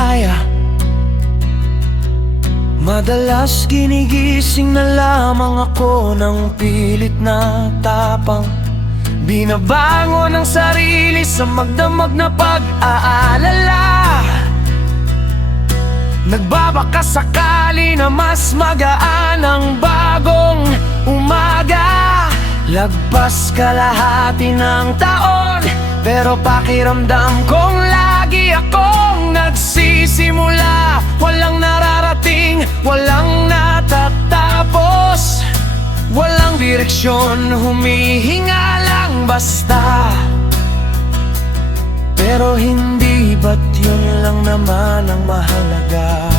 kaya. Madalas ginigising na lamang ako ng pilit na tapang. Binabangon ang sarili sa magdamag na pag-aalala. Nagbabaka sakali na mas magaan ang bagong umaga. Lagpas kalahati ng taon, pero pakiramdam kong lagi akong nagsisimula. Walang nararating, walang natatapos, walang direksyon, humihinga lang basta. Pero hindi ba't yun lang naman ang mahalaga?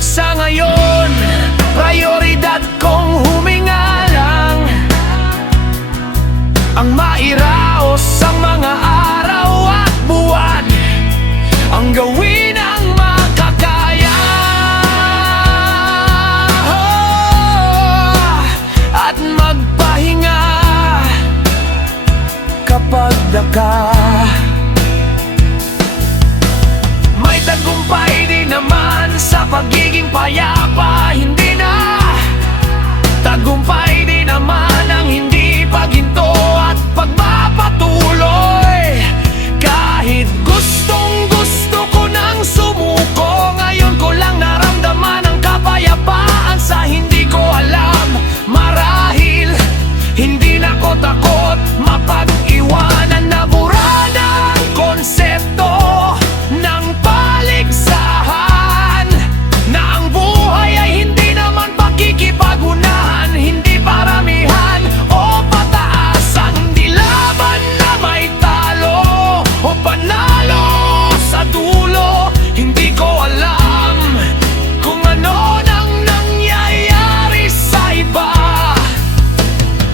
Sa ngayon, prioridad kong huminga lang, ang mairaos ang mga araw at buwan, ang gawin ang makakaya, at magpahinga kapag daka. May tagumpay din naman sa pagiging payapa, hindi na. Tagumpay din naman ang hindi paghinto at pagpapatuloy. Kahit gustong gusto ko nang sumuko, ngayon ko lang naramdaman ang kapayapaan sa hindi ko alam. Marahil hindi na ko takot mapag-iwanan, nabura ng konsepto ng paligsahan, na ang buhay ay hindi naman pakikipagunahan, hindi paramihan o pataasan, hindi laban na may talo o panalo sa dulo. Hindi ko alam kung ano nang nangyayari sa iba,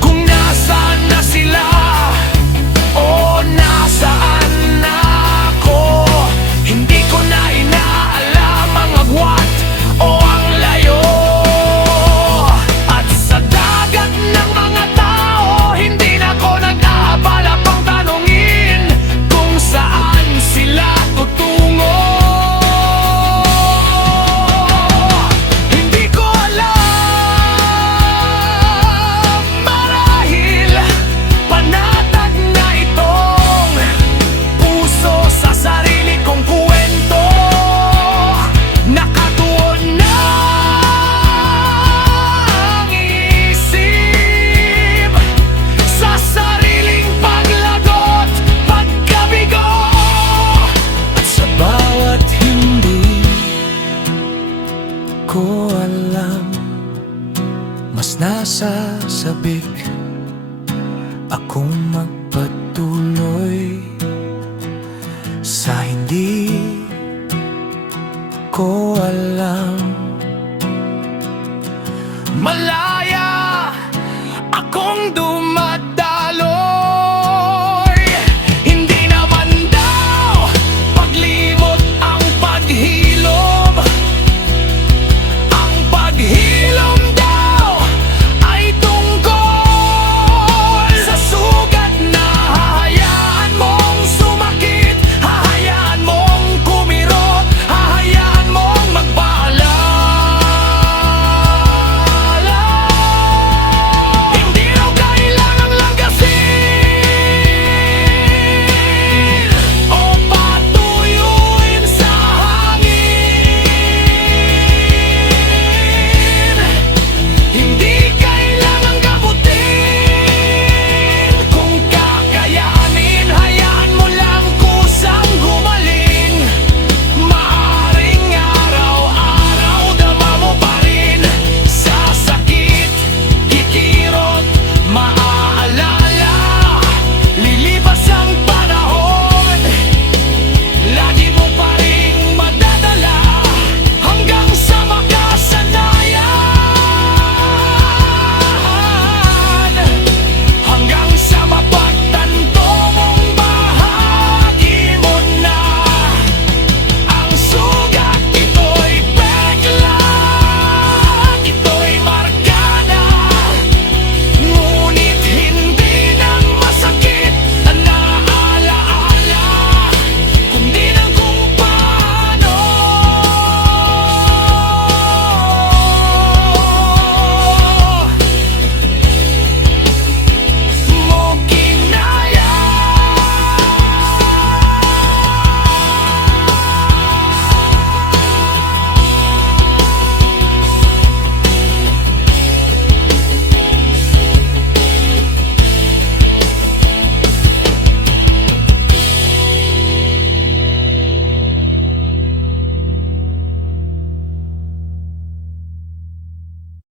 kung nasaan na sila o nasaan na ako. Hindi ko na inaalam ang agwat o ang layo, at sa dagat ng mga tao hindi na ko nag-aabala pang tanungin kung saan sila tutungo. Hindi ko alam, marahil panatag na itong puso sa sarili kong kwento. Nakatuon na ang isip sa sariling paglagot, pagkabigo, at sa bawat hindi ko alam, mas nasa sabik akong magpatuloy sa hindi ko alam. Malaya akong